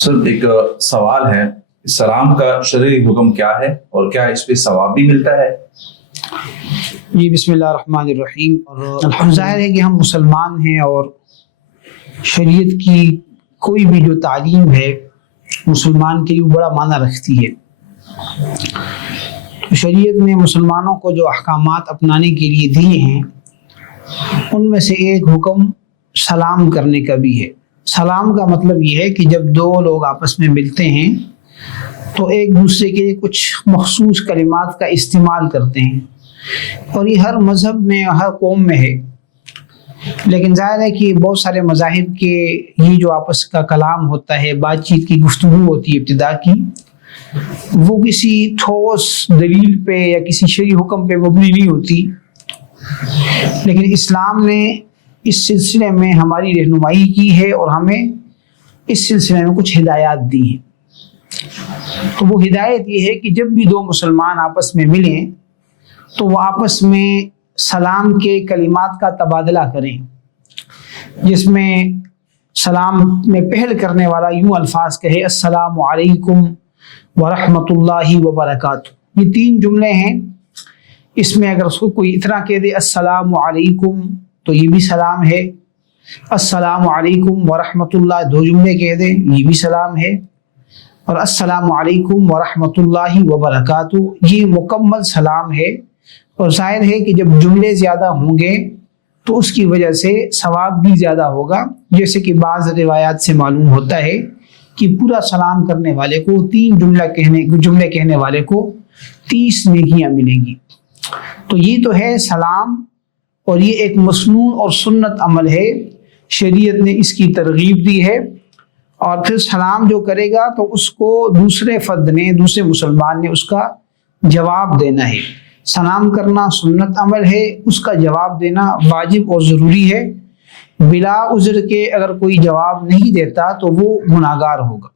Sir एक सवाल है, सलाम का शरई हुक्म क्या है और क्या इस पे सवाब भी मिलता है? जी बिस्मिल्लाहिर्रहमानिर्रहीम। और ज़ाहिर है कि हम मुसलमान हैं और शरीयत की कोई भी जो तालीम है मुसलमान के लिए बड़ा माना रखती है। तो शरीयत ने मुसलमानों को जो अहकामात अपनाने के लिए दिए हैं उनमें से एक हुक्म सलाम करने का भी है। सलाम का मतलब ये है कि जब दो लोग आपस में मिलते हैं तो एक दूसरे के लिए कुछ मखसूस कलिमात का इस्तेमाल करते हैं और ये हर मज़हब में हर कौम में है। लेकिन ज़ाहिर है कि बहुत सारे मज़ाहिब के ये जो आपस का कलाम होता है, बातचीत की गुफ्तगू होती है इब्तिदा की, वो किसी ठोस दलील पे या किसी शरई हुक्म पे मबनी नहीं होती। लेकिन इस्लाम ने इस सिलसिले में हमारी रहनुमाई की है और हमें इस सिलसिले में कुछ हिदायत दी हैं। तो वो हिदायत ये है कि जब भी दो मुसलमान आपस में मिलें तो वो आपस में सलाम के कलिमात का तबादला करें, जिसमें सलाम में पहल करने वाला यूँ अल्फाज कहे, अस्सलामु अलैकुम व रहमतुल्लाहि व बरकातुहू। ये तीन जुमले हैं। इसमें अगर उसको कोई इतना कह दे अस्सलामु अलैकुम तो ये भी सलाम है, अस्सलामु अलैकुम व रहमतुल्लाह दो जुमले कह दे ये भी सलाम है, और अस्सलामु अलैकुम व रहमतुल्लाहि व बरकातुहू ये मुकम्मल सलाम है। और जाहिर है कि जब जुमले ज़्यादा होंगे तो उसकी वजह से सवाब भी ज़्यादा होगा। जैसे कि बाज़ रिवायात से मालूम होता है कि पूरा सलाम करने वाले को जुमले कहने वाले को 30 नेकियां मिलेंगी। तो ये तो है सलाम, और ये एक मसनून और सुन्नत अमल है, शरीयत ने इसकी तरगीब दी है। और फिर सलाम जो करेगा तो उसको दूसरे फ़र्द ने, दूसरे मुसलमान ने उसका जवाब देना है। सलाम करना सुन्नत अमल है, उसका जवाब देना वाजिब और ज़रूरी है। बिला उज़्र के अगर कोई जवाब नहीं देता तो वो गुनाहगार होगा।